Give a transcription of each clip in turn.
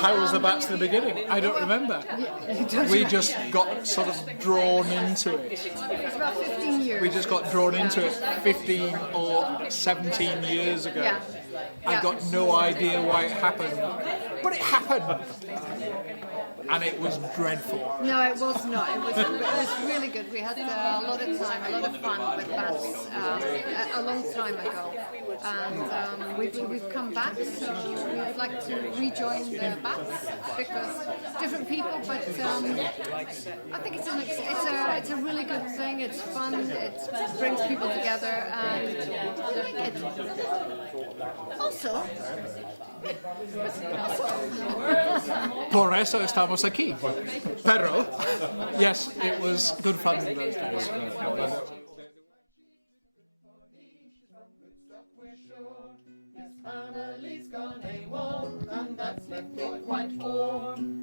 How was the bats in the beginning? I don't remember. We just got sort of drawn into it. It's about 15 years. We just got drawn into it 15 or 17 years ago. Yeah. I've got no idea why it happened, but it happened. And it was dreadful. No, it was not. It was really good. We had a lot of time, a lot of fun with bats a long time ago. And we've come back, so we would like to rejoin the bats because different people, but I think it's a really good thing. It's fun. It brings people together, and I like it. Also, Por eso estamos aquí. Pero, yes, it was good fun in those days.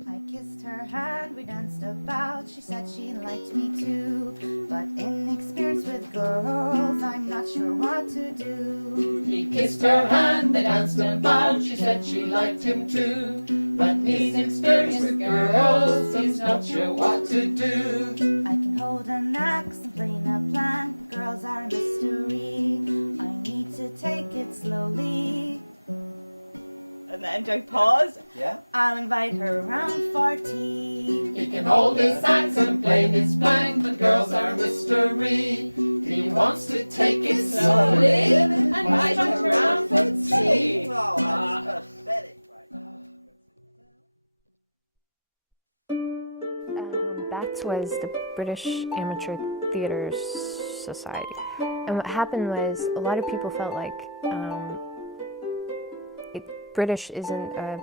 I kissed her hand, we danced about. She said she liked me too, but inexperienced with girls, I'm not sure what to do. He kissed her hand, they danced about. She said she liked him too, but he's inexperienced with girls, he's not sure what to do. I can hold an axe and clean a plank. Girls are a mystery, I need to take it slowly. And then don't pause. Yeah. I'll invite her round for tea. He can hold his axe and play his plank, but girls are a mystery. He wants to take it slowly and invite her round for tea. Oh, that's pathetic. BATS was the British Amateur Theatre Society. And what happened was a lot of people felt like British isn't a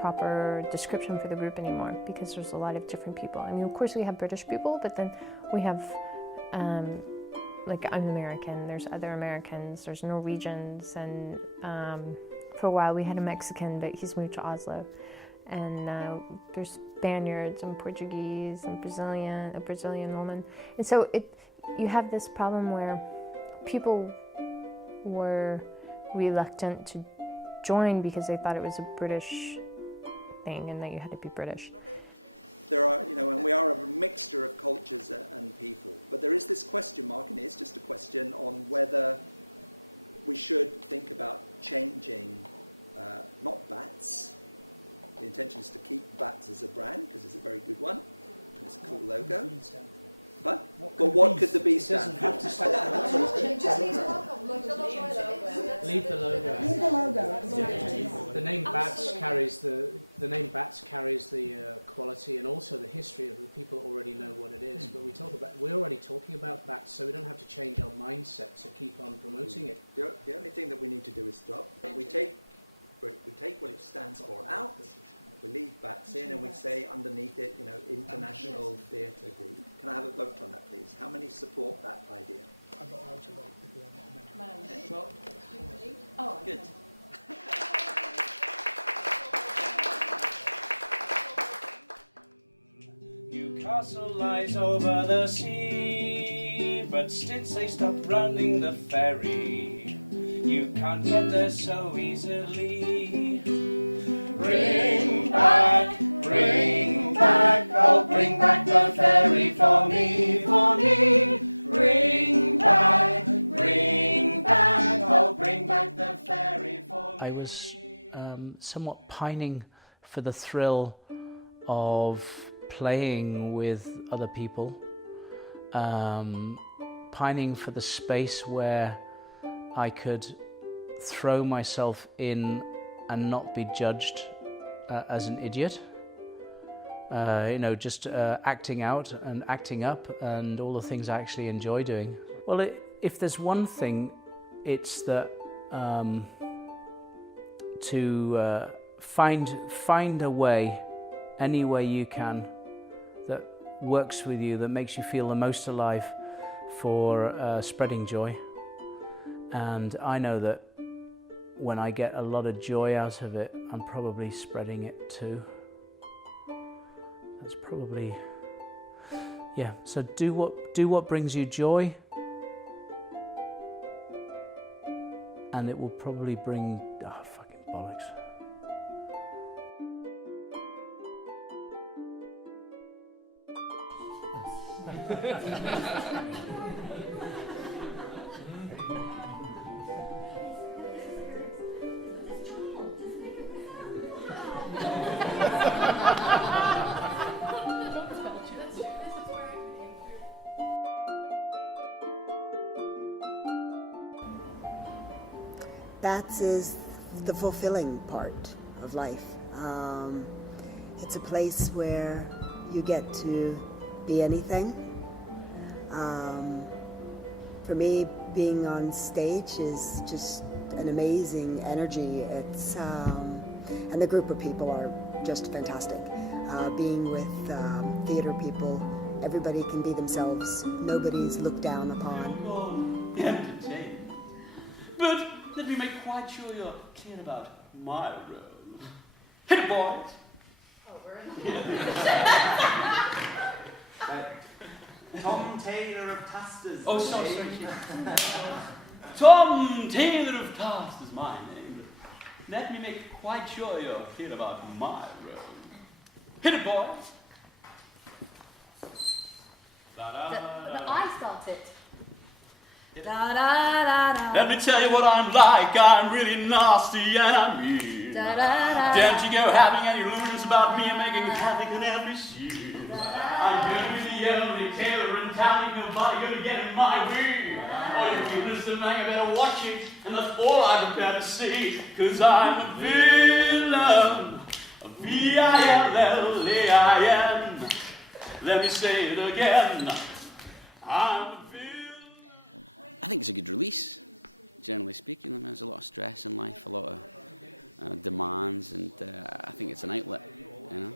proper description for the group anymore because there's a lot of different people. I mean, of course we have British people, but then we have like I'm American, there's other Americans, there's Norwegians, and for a while we had a Mexican, but he's moved to Oslo. And there's Spaniards and Portuguese and a Brazilian woman. And so you have this problem where people were reluctant to join because they thought it was a British thing and that you had to be British. There are, and we are a mixture of cultures and people, but there is this question mark, and it is just a question on whether we should think about changing, not BATS. The intention is to keep BATS as a brand because it's a very good one, and it's a cool logo. But what could the B stand for? Leave the logo. Leave the logo. The name BATS carries the quality and also the history of the people already know what it is. But we're already talking about BATS, so we don't have to change our mindset to keep on promoting it. The only thing that we need to do is stop. We take what it stands for out. We leave BATS in and we say underneath it, International Theatre Group. Can I have a vote on that, please? How many support that idea? I'm not allowed to vote because I'm not a member. Oh, good. Newcastle lies over the sea, but since they stopped running the ferry, you can't get there so easily. Bring back, oh bring back the ferry for me, for me. Bring back, oh bring back the ferry for me. I was somewhat pining for the thrill of playing with other people, pining for the space where I could throw myself in and not be judged as an idiot, just acting out and acting up and all the things I actually enjoy doing. Well, if there's one thing, it's that to find a way, any way you can, that works with you, that makes you feel the most alive for spreading joy. And I know that when I get a lot of joy out of it, I'm probably spreading it too. That's probably, yeah. So do what brings you joy, and it will probably bring fucking bollocks. Bats is the fulfilling part of life. It's a place where you get to be anything. For me, being on stage is just an amazing energy. It's and the group of people are just fantastic. Being with theatre people, everybody can be themselves. Nobody's looked down upon. Entertainment. But let me make quite sure you're clear about my role. Hit it, boys! Oh, we're in. Tom Taylor of Tasters. Oh, sorry. Tom Taylor of Tasters, my name. Let me make quite sure you're clear about my role. Hit it, boys! But I started. Da, da, da, da. Let me tell you what I'm like. I'm really nasty and I'm mean. Da, da, da. Don't you go having any illusions about me and making havoc in every scene. I'm gonna be the only tailor in town. Ain't nobody gonna get in my way. All you people listening, man, you better watch it. And that's all I'm prepared to say. 'Cause I'm a villain. A V-I-L-L-A-I-N. Let me say it again. I'm a I think it's a good release, generally speaking. I mean, there's a lot of stress in life, a lot of demands, and I think it's an outlet, you know,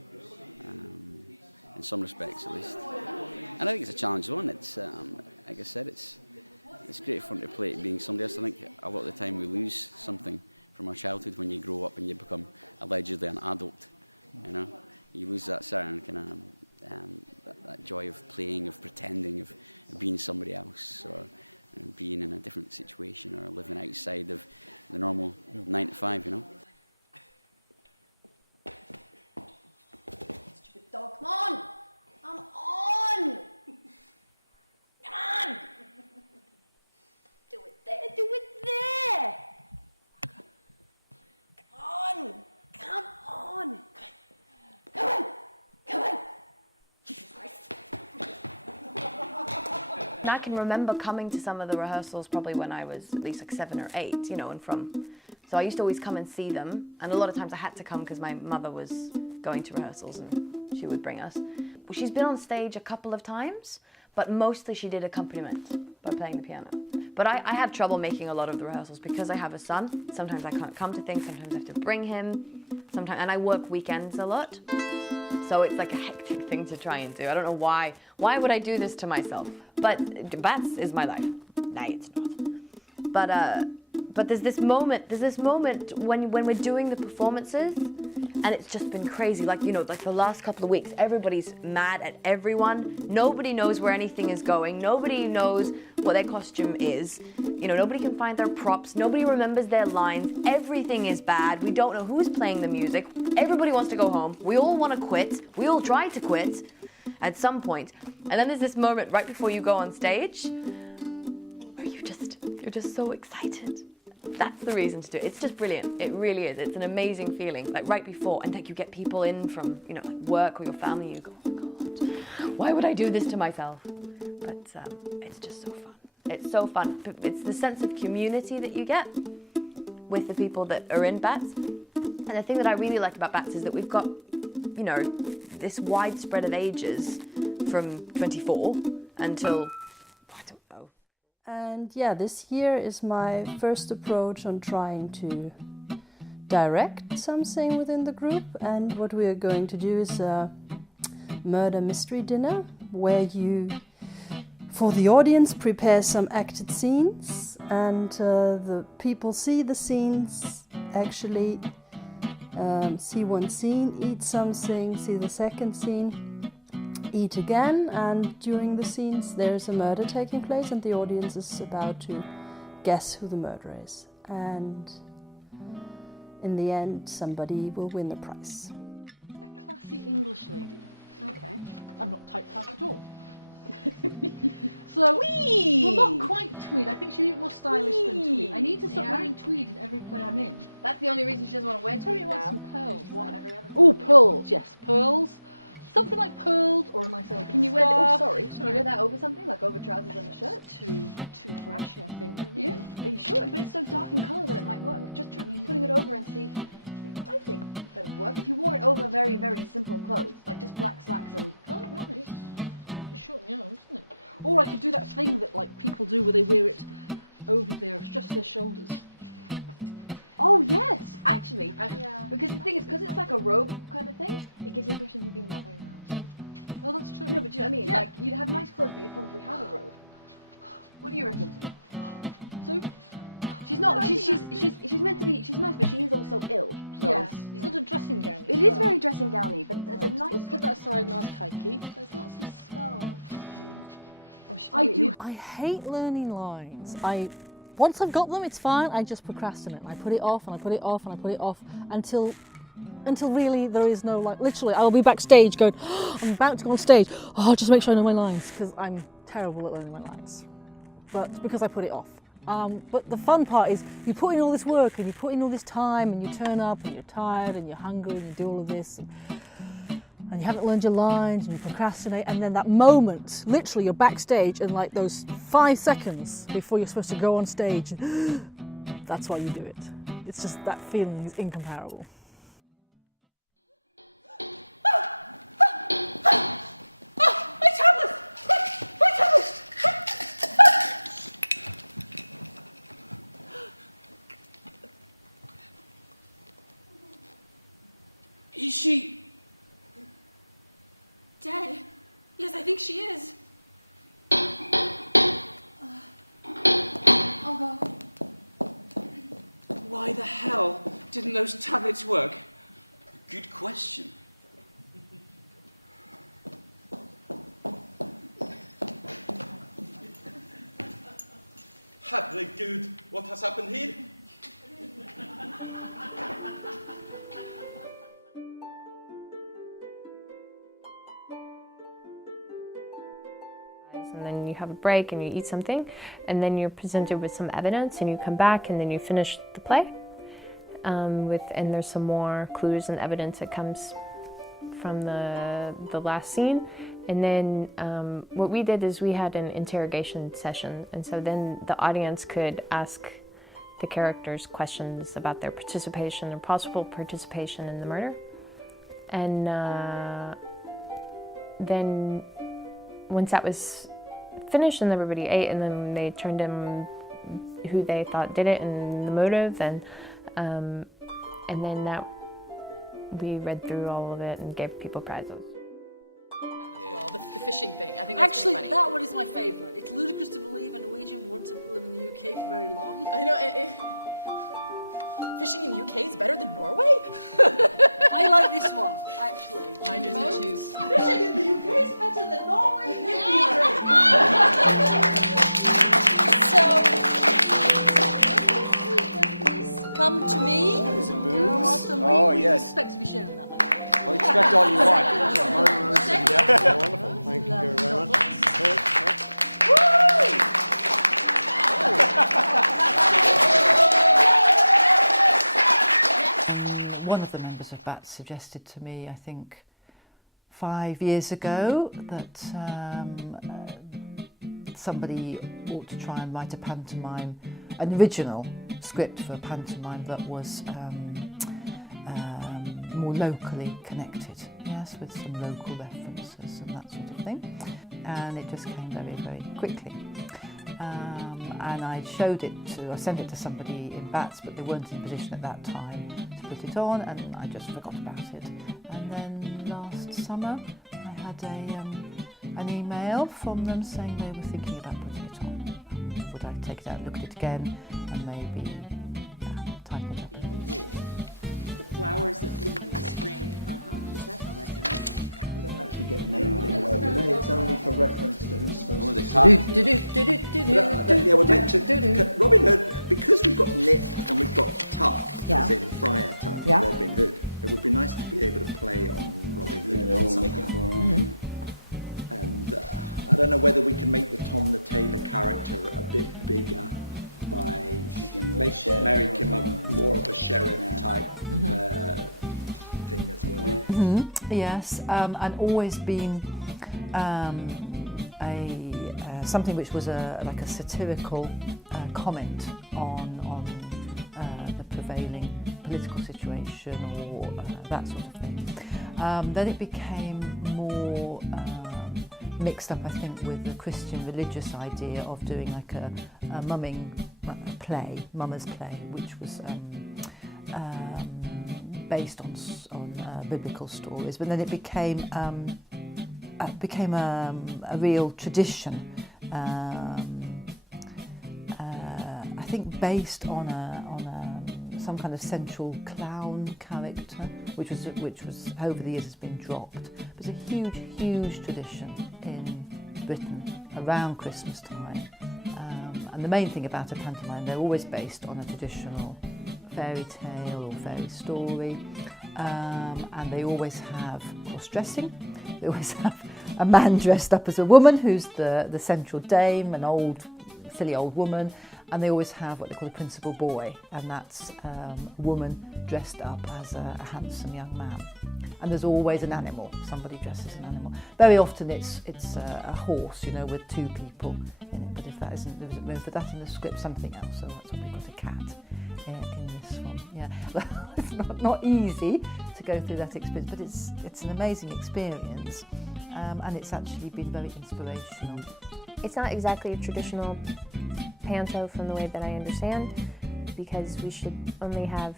in some respects at least. And I think it's a challenging one. It's, like I said, it's great fun to play it being somebody else. I think a lot of the time we lose something from our childhood when you grow up and you become allegedly an adult, you know. You lose that certain kind of that joy of playing, of pretending, of being somebody else, or being in a different situation, or living outside of the normal 9 to 5, you know. Stupid dog, come on! I'm on! Come on! Do it there, do it there! Come on! Come on! Come on! Come on! Jesus Christ! I can remember coming to some of the rehearsals probably when I was at least like 7 or 8, you know, so I used to always come and see them, and a lot of times I had to come because my mother was going to rehearsals and she would bring us. Well, she's been on stage a couple of times, but mostly she did accompaniment by playing the piano. But I have trouble making a lot of the rehearsals because I have a son. Sometimes I can't come to things, sometimes I have to bring him, and I work weekends a lot. So it's like a hectic thing to try and do. I don't know why. Why would I do this to myself? But Bats is my life. No, it's not. But there's this moment when we're doing the performances, and it's just been crazy. Like, you know, like the last couple of weeks, everybody's mad at everyone. Nobody knows where anything is going. Nobody knows what their costume is. You know, nobody can find their props. Nobody remembers their lines. Everything is bad. We don't know who's playing the music. Everybody wants to go home. We all want to quit. We all try to quit at some point. And then there's this moment right before you go on stage where you're just so excited. That's the reason to do it. It's just brilliant. It really is. It's an amazing feeling. Like right before, and like you get people in from, you know, like work or your family. You go, oh God, why would I do this to myself? But it's just so fun. It's so fun. It's the sense of community that you get with the people that are in Bats. And the thing that I really like about Bats is that we've got, you know, this widespread of ages from 24 until, I don't know. And yeah, this year is my first approach on trying to direct something within the group. And what we are going to do is a murder mystery dinner where you, for the audience, prepare some acted scenes, and the people see the scenes, actually see one scene, eat something, see the second scene, eat again, and during the scenes there's a murder taking place and the audience is about to guess who the murderer is. And in the end, somebody will win the prize. A classy English lady. Okay. I'm not typecast at all. So, Whee! well, not quite tweed. I think she'd be more stylish than tweed. I need to stop Yeah. wearing tweed in every play I'm in. That's the only reason she doesn't want to wear tweed You want now. some pearls. Want every other. Oh, pearls, yes, pearls. Something like pearls or a nice elegant Can you wear? Oh, scarf. sorry. Can you wear that over something, like over trousers and a shirt? Too flashy, I think. Yeah. Are you sure? But it's so dark in colour that it might work. Just try putting it over and see. I think that would work if you wore it over very, very simple clothes, like just black slacks and. Oh, right. Short in the arms, isn't it? Or I could do that thing that like people do where they wear it over just their shoulders. Oh yes, actually. Yeah. Because the thing is, because it's like a robe kind of thing, it gives the impression of you being not very nice. Oh, that's true. No, but do you know what I mean? Yeah. Like you'd have nice clothes, but you'd probably have a robe. What do you reckon? So. She's not. No, I she's think she's meant to be. She's nice, but she is also ill. So Yes. It's not a dressing gown. it is very dressing gowny, but there's a Right, nice. we'll put that aside and ask Heike. There's lots of scarves. Oh, she I told do. you- I hate learning lines. Once I've got them, it's fine. I just procrastinate. I put it off and I put it off and I put it off until really there is no like. Literally, I'll be backstage going, oh, I'm about to go on stage. Oh, just make sure I know my lines because I'm terrible at learning my lines. But it's because I put it off. But the fun part is you put in all this work and you put in all this time and you turn up and you're tired and you're hungry and you do all of this and you haven't learned your lines and you procrastinate, and then that moment, literally you're backstage and like those 5 seconds before you're supposed to go on stage, that's why you do it. It's just that feeling is incomparable. My tablet! My tablet! Is she? Dead. Yes, I think she is. I'll go. Why the hell didn't those tablets work? Good question. Herregud, what has happened here? And then you have a break and you eat something, and then you're presented with some evidence, and you come back and then you finish the play. And there's some more clues and evidence that comes from the last scene. And then what we did is we had an interrogation session, and so then the audience could ask the characters questions about their participation, their possible participation in the murder. And then once that was finished and everybody ate, and then they turned in who they thought did it and the motive, and then that we read through all of it and gave people prizes. Well, the fishing thing. I think that's Actually, pretty funny. that one is my favourite. It's ludicrous to believe a Norwegian would want to live in the UK for very long. I know. Fishing in UK is better than Norway? I like this one, actually. I do too. Fishing in the UK is better than Norway. So, come to me. Is it booze? You're awesome. Oh, we yes. expect to be sharing that. Well, expect all you want. Yeah. Wonderful. Thank you very much. One of the members of BATS suggested to me, I think, 5 years ago, that somebody ought to try and write a pantomime, an original script for a pantomime that was more locally connected, yes, with some local references and that sort of thing. And it just came very, very quickly. And I sent it to somebody in BATS, but they weren't in a position at that time to put it on, and I just forgot about it. And then last summer, I had an email from them saying they were thinking about putting it on. Would I take it out, look at it again, and maybe tighten it up? The flowers that bloom in the spring. Is that how that goes? They don't actually get named anywhere, do they? It's only for reference to who's supposed to. Yeah, we're meant to. Robin Hood, because we've got Nip and we've got Tuck, as in Friar Tuck, Robin Hood. It would be nice to be able to play on Robin Hood. Yeah, they all make it for. And I don't know whether we can make the Tom the Tailor character a bit bigger by make him more of a sheriff type thing as well. Yes, and always been something which was like a satirical comment on the prevailing political situation or that sort of thing. Then it became more mixed up, I think, with the Christian religious idea of doing like a mumming play, Mama's Play, which was based on biblical stories. But then it became a real tradition. I think based on some kind of central clown character, which was over the years has been dropped. But it's a huge tradition in Britain around Christmas time. And the main thing about a pantomime, they're always based on a traditional fairy tale or fairy story, and they always have cross-dressing. They always have a man dressed up as a woman who's the central dame, an silly old woman, and they always have what they call a principal boy, and that's a woman dressed up as a handsome young man. And there's always an animal, somebody dresses an animal. Very often it's a horse, with two people in it, but if there isn't room for that in the script, something else. So that's why we've got a cat in this one. Yeah, it's not easy to go through that experience, but it's an amazing experience, and it's actually been very inspirational. It's not exactly a traditional Pantho from the way that I understand, because we should only have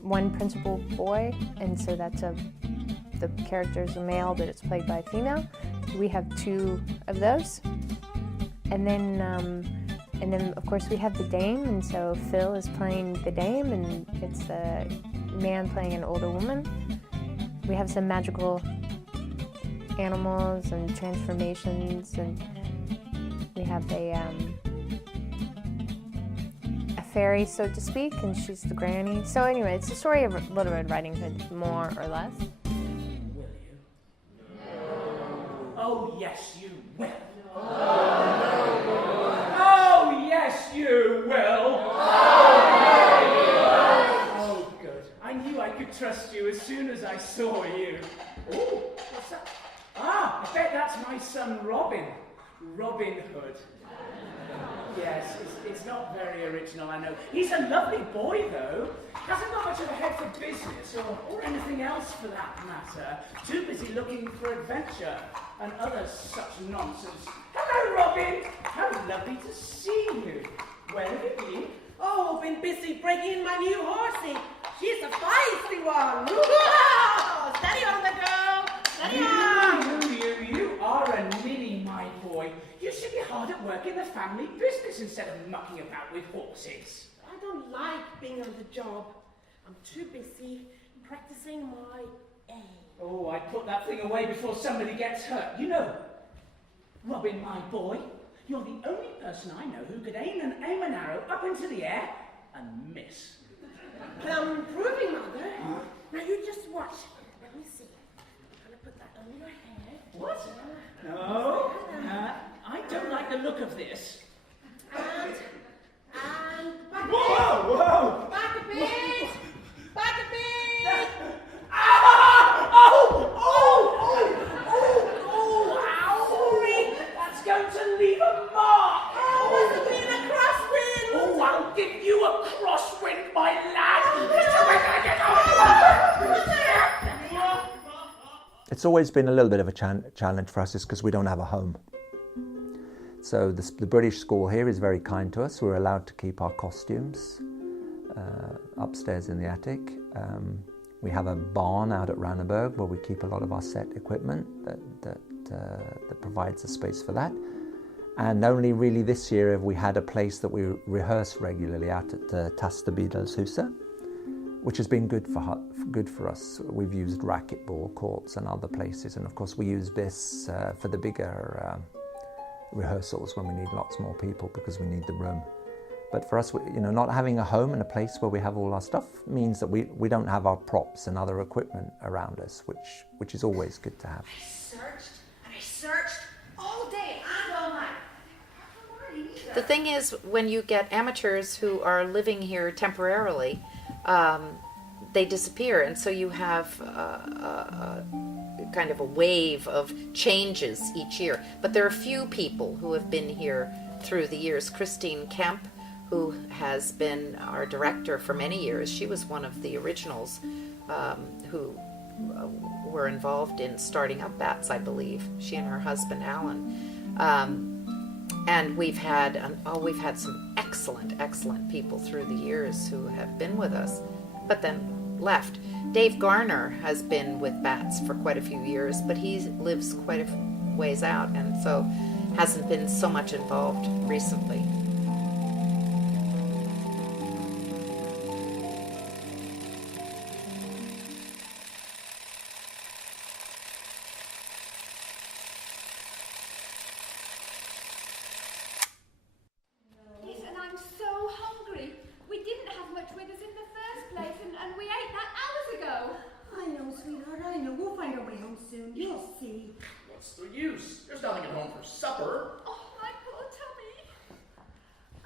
one principal boy, and so that's the character is a male, but it's played by a female. We have two of those, and then of course we have the dame, and so Phil is playing the dame, and it's the man playing an older woman. We have some magical animals and transformations, and we have a fairy, so to speak, and she's the granny. So anyway, it's a story of Little Red Riding Hood, more or less. Will you? Oh, yes, you will. Oh, yes, you will. Oh, good. I knew I could trust you as soon as I saw you. Oh, what's that? Ah, I bet that's my son Robin. Robin Hood. Yes, it's not very original, I know. He's a lovely boy, though. Hasn't got much of a head for business or anything else for that matter. Too busy looking for adventure and other such nonsense. Hello, Robin. How lovely to see you. Where have you been? Oh, been busy breaking in my new horsey. She's a feisty one. Steady on the girl. Steady on. You are a ninny, my boy. You should be hard at work in the family business instead of mucking about with horses. I don't like being on the job. I'm too busy practicing my aim. Oh, I put that thing away before somebody gets hurt. You know, Robin, my boy, you're the only person I know who could aim an arrow up into the air and miss. But I'm improving, Mother. Now you just watch. Let me see. I'm going to put that on your hair. What? No. I don't like the look of this. And back a bit. Whoa! Back a bit. Back a bit. Ow! That's going to leave a mark. Oh, it's been a crosswind. Oh, I'll give you a crosswind, my lad. It's always been a little bit of a challenge for us, is because we don't have a home. So the British school here is very kind to us. We're allowed to keep our costumes upstairs in the attic. We have a barn out at Ranneberg where we keep a lot of our set equipment that provides a space for that. And only really this year have we had a place that we rehearse regularly out at Tasterbidelshuset, which has been good for us. We've used racquetball courts and other places, and of course we use this for the bigger rehearsals when we need lots more people because we need the room. But for us, not having a home and a place where we have all our stuff means that we don't have our props and other equipment around us, which is always good to have. I searched and searched all day and all night. The thing is, when you get amateurs who are living here temporarily, they disappear, and so you have kind of a wave of changes each year. But there are few people who have been here through the years. Christine Kemp, who has been our director for many years, she was one of the originals who were involved in starting up Bats, I believe. She and her husband Alan. And we've had some excellent people through the years who have been with us, but then left. Dave Garner has been with Bats for quite a few years, but he lives quite a ways out, and so hasn't been so much involved recently. Yes, and I'm so hungry. We didn't have much with us in the first place, and we ate that hours ago. I know, sweetheart, I know. We'll find our way home soon. You'll see. What's the use? There's nothing at home for supper. Oh, my poor tummy.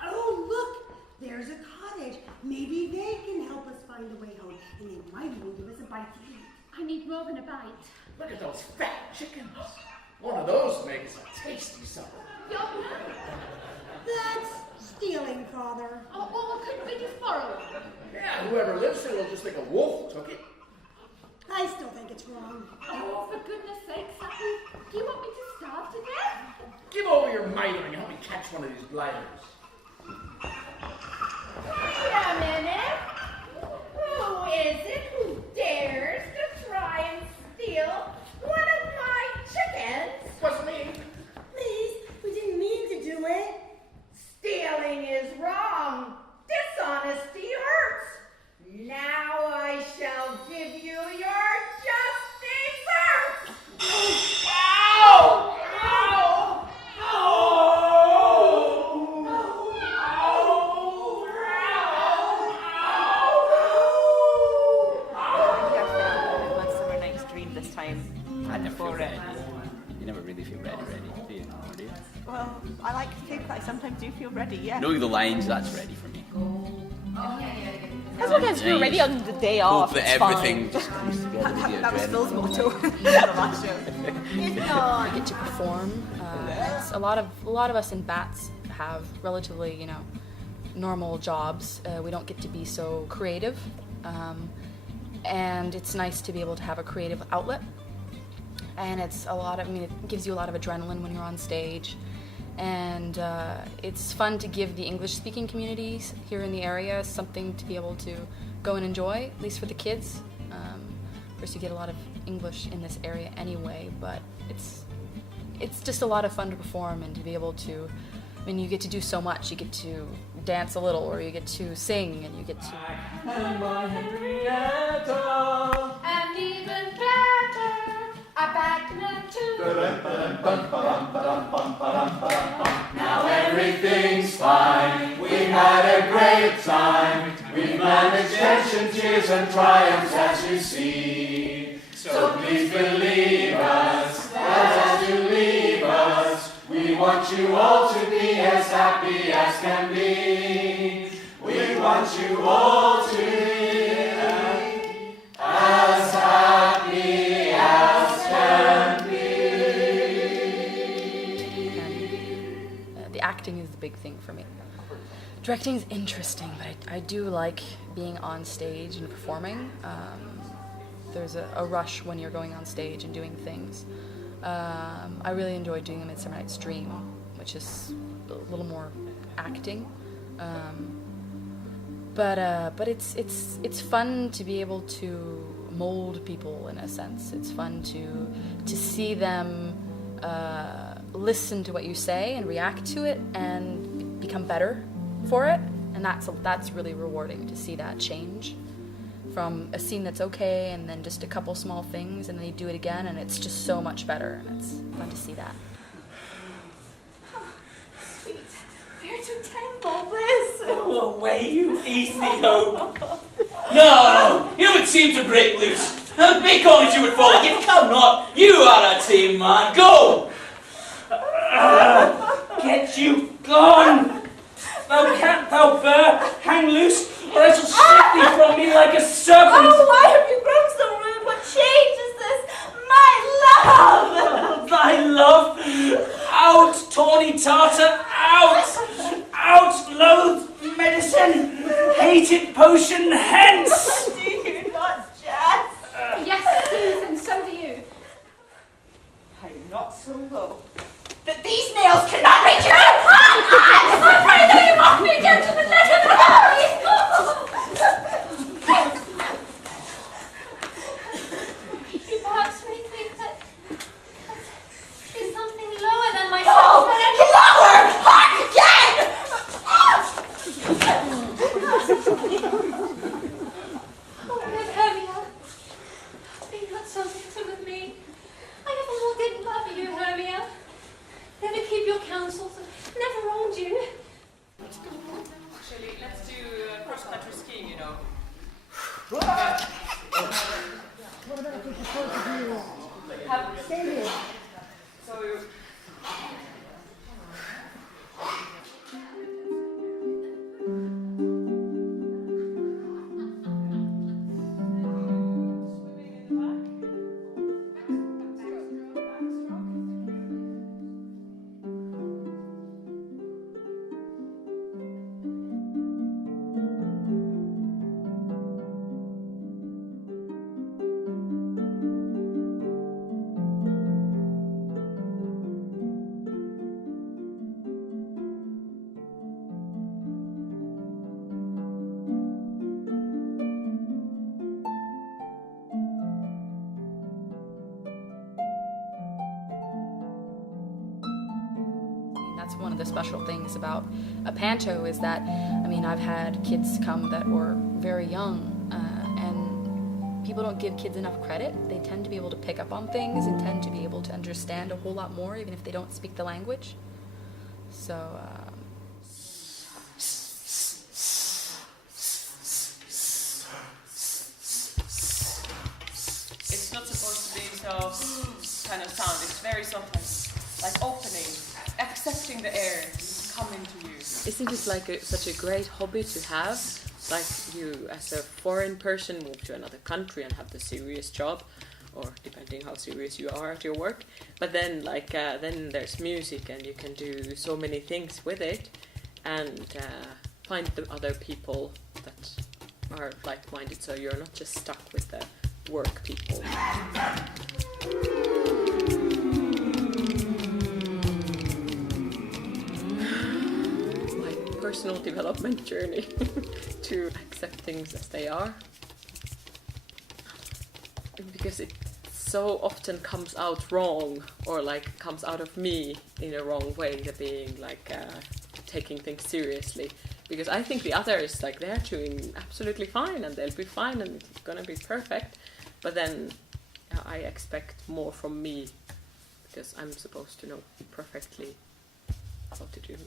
Oh, look! There's a cottage. Maybe they can help us find the way home, and they might even give us a bite to eat. I need more than a bite. Look at those fat chickens. One of those makes a tasty supper. That's stealing, Father. Oh, well, couldn't we just borrow it? Yeah, whoever lives here will just think a wolf took it. I still think it's wrong. Oh, for goodness sake, Sally. Do you want me to starve to death? Give over your might and help me catch one of these blighters. Wait a minute. Who is it who dares to try and steal one of my chickens? What's me? Please, we didn't mean to do it. Stealing is wrong. Dishonesty hurts. Now I shall give you your just desserts. Ow! Ow! Maybe I felt a Midsummer Night's Dream this time. I never feel for ready. You never really feel ready, do you? Or do you? Well, I like to think that I sometimes do feel ready, yeah. Knowing the lines, that's ready for me. I sometimes feel ready on the day off. Hope that it's everything fine. just comes together with the That was adrenaline. Phil's motto for the last show. It's I not. get to perform. A lot of us in Bats have relatively, normal jobs. We don't get to be so creative, and it's nice to be able to have a creative outlet. And it gives you a lot of adrenaline when you're on stage, and it's fun to give the English-speaking communities here in the area something to be able to go and enjoy, at least for the kids. Of course, you get a lot of English in this area anyway, but it's just a lot of fun to perform and to be able to. You get to do so much. You get to dance a little, or you get to sing, and you get to. And my Henrietta. And even better, a bagman too. Now everything's fine. We had a great time. We managed tension, tears, and triumphs, as you see. So please believe us, that as you leave us, we want you all to be as happy as can be. We want you all to be as happy as can be. The acting is the big thing for me. Directing is interesting, but I do like being on stage and performing. There's a rush when you're going on stage and doing things. I really enjoy doing A Midsummer Night's Dream, which is a little more acting. But it's fun to be able to mold people in a sense. It's fun to see them listen to what you say and react to it and become better for it. And that's really rewarding to see that change from a scene that's okay and then just a couple small things and then you do it again and it's just so much better, and it's fun to see that. Sweet. Where to temple this? Go away, you easy hope. No, you would seem to break loose. How big on it you would fall. If you come not, you are a tame man. Go! Get you gone! Thou can't thou bear, hang loose, or I shall slip thee from me like a serpent! Oh, why have you grown so rude? What change is this? My love! Thy love! Out, tawny Tartar, out! Out, loathed medicine! Hated potion, hence! Do you not jest? Yes, Susan, so do you. I'm not so low that these nails cannot reach your heart! I'm afraid that you must be down to the neck of the You perhaps may think that is something lower than myself. No! Lower! Hark again! Oh, good Hermia, be not so bitter with me. I never did love you, Hermia. Never keep your counsels, never wronged you. Actually, let's do cross-country skiing, you know. What about if we propose to do skating? So That's one of the special things about a Pantho is that, I mean, I've had kids come that were very young, and people don't give kids enough credit. They tend to be able to pick up on things and tend to be able to understand a whole lot more, even if they don't speak the language. So, it's not supposed to be so kind of sound. It's very soft, like opening, accepting the air coming to you. Isn't this like such a great hobby to have? Like you, as a foreign person, move to another country and have the serious job, or depending how serious you are at your work. But then, then there's music, and you can do so many things with it, and find the other people that are like-minded. So you're not just stuck with the work people. Personal development journey to accept things as they are, because it so often comes out wrong, or comes out of me in a wrong way, the being taking things seriously, because I think the others they're doing absolutely fine and they'll be fine and it's gonna be perfect, but then I expect more from me because I'm supposed to know perfectly what to do.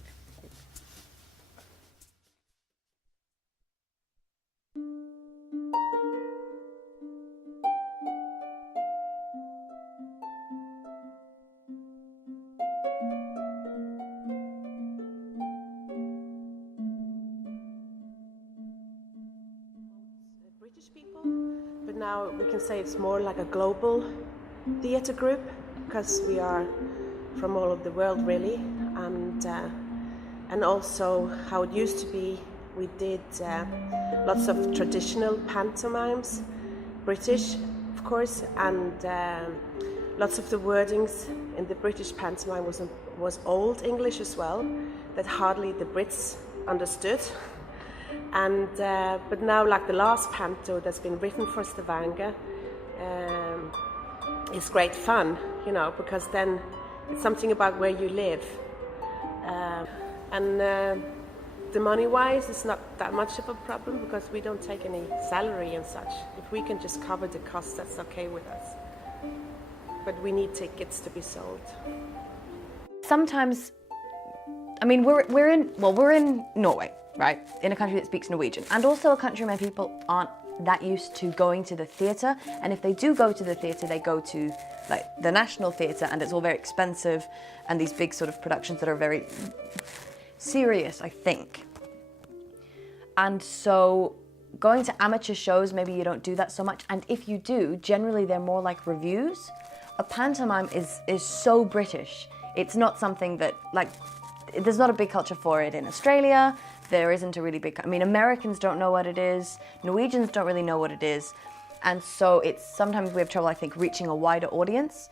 But now we can say it's more like a global theatre group, because we are from all over the world really, and also how it used to be, we did lots of traditional pantomimes, British of course, and lots of the wordings in the British pantomime was Old English as well, that hardly the Brits understood. And but now, the last Pantho that's been written for Stavanger is great fun, because then it's something about where you live, and the money-wise it's not that much of a problem because we don't take any salary and such. If we can just cover the costs, that's okay with us. But we need tickets to be sold. Sometimes, I mean, we're in Norway, right? In a country that speaks Norwegian, and also a country where people aren't that used to going to the theatre, and if they do go to the theatre, they go to like the National Theatre, and it's all very expensive, and these big sort of productions that are very serious, I think. And so going to amateur shows, maybe you don't do that so much, and if you do, generally they're more like reviews. A pantomime is so British. It's not something that, like, there's not a big culture for it in Australia. There isn't a really big, I mean, Americans don't know what it is. Norwegians don't really know what it is. And so it's, sometimes we have trouble, I think, reaching a wider audience.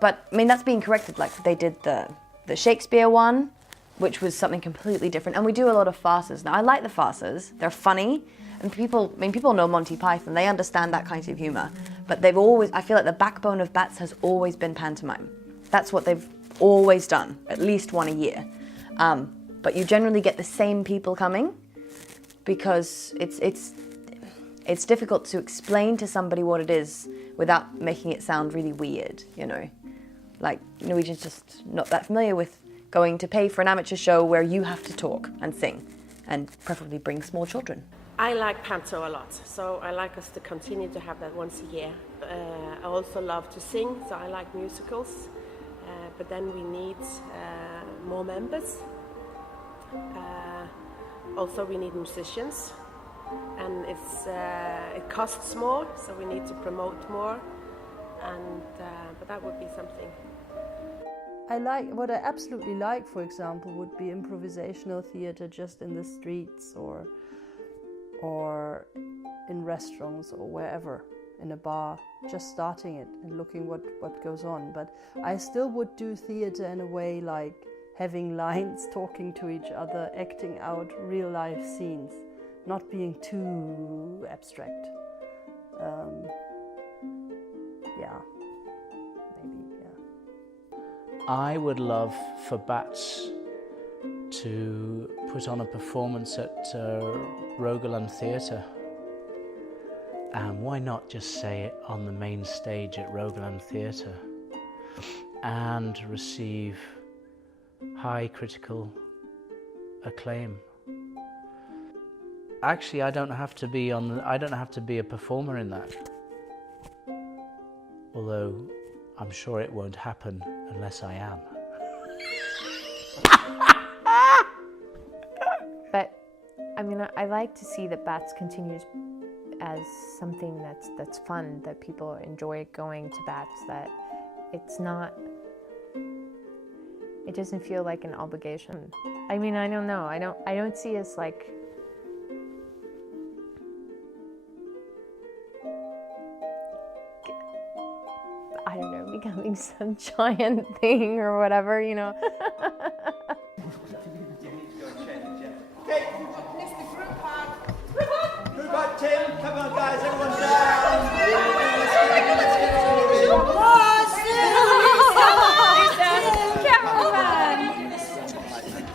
But, I mean, that's being corrected. Like, they did the Shakespeare one, which was something completely different. And we do a lot of farces. Now, I like the farces. They're funny. And people know Monty Python. They understand that kind of humor. But they've always, I feel like the backbone of Bats has always been pantomime. That's what they've always done, at least one a year. But you generally get the same people coming because it's difficult to explain to somebody what it is without making it sound really weird, you know. Like, Norwegians just not that familiar with going to pay for an amateur show where you have to talk and sing and preferably bring small children. I like Pantho a lot, so I like us to continue to have that once a year. I also love to sing, so I like musicals, but then we need more members. Also we need musicians, and it costs more, so we need to promote more, and but that would be something. What I absolutely like, for example, would be improvisational theatre just in the streets or in restaurants or wherever, in a bar, just starting it and looking what goes on. But I still would do theatre in a way like having lines, talking to each other, acting out real life scenes, not being too abstract. I would love for Bats to put on a performance at Rogaland Theatre. And why not just say it on the main stage at Rogaland Theatre and receive high critical acclaim. Actually, I don't have to be a performer in that. Although I'm sure it won't happen unless I am. But I mean, I like to see that Bats continues as something that's fun, that people enjoy going to Bats, that it's not, it doesn't feel like an obligation. I mean, I don't know, I don't see us like becoming some giant thing or whatever, you know. Okay, group hug, Tim. Come on, guys, everyone down. Cameraman.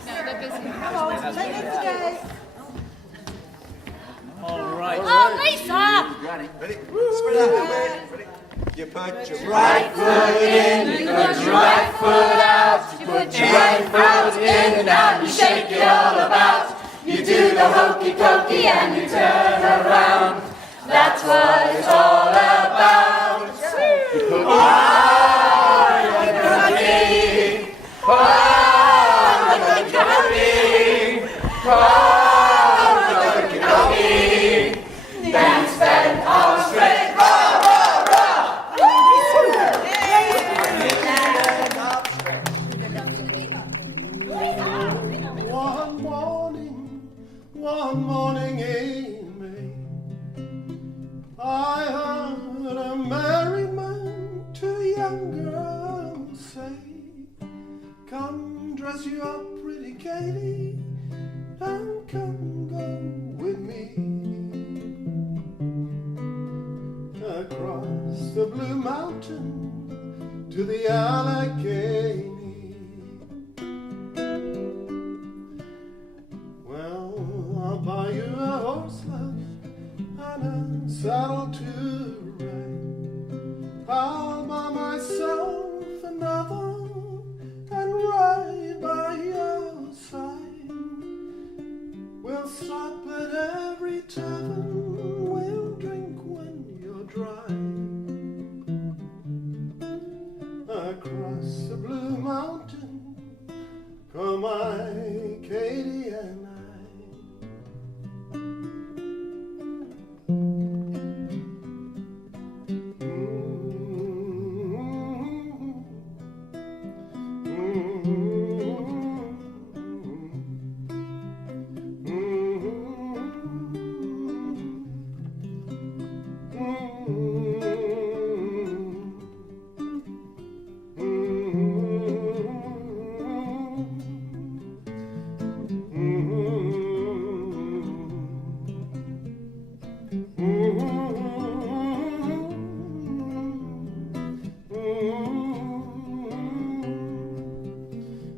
No, they're busy. Come on, take it, guys. All right. Oh, Lisa! Ready? Spread out a little bit. Ready? You put your right foot in, you put your right foot out, you put your right foot in and out, you shake it all about. You do the hokey pokey and you turn around. That's what it's all about. Dance bend on straight. One morning in May, I heard a merry man to a young girl say, come dress you up pretty Katie, and come go with me across the blue mountain to the Allegheny. I'll buy you a horse and a saddle to ride. I'll buy myself another and ride by your side. We'll stop at every tavern, we'll drink across the blue mountain, come my Katie and I.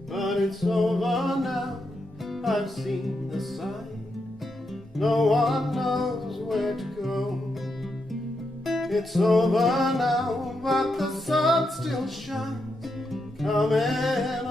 But it's over now, I've seen the sign. No one knows where to go. It's over now, but the sun still shines. Come in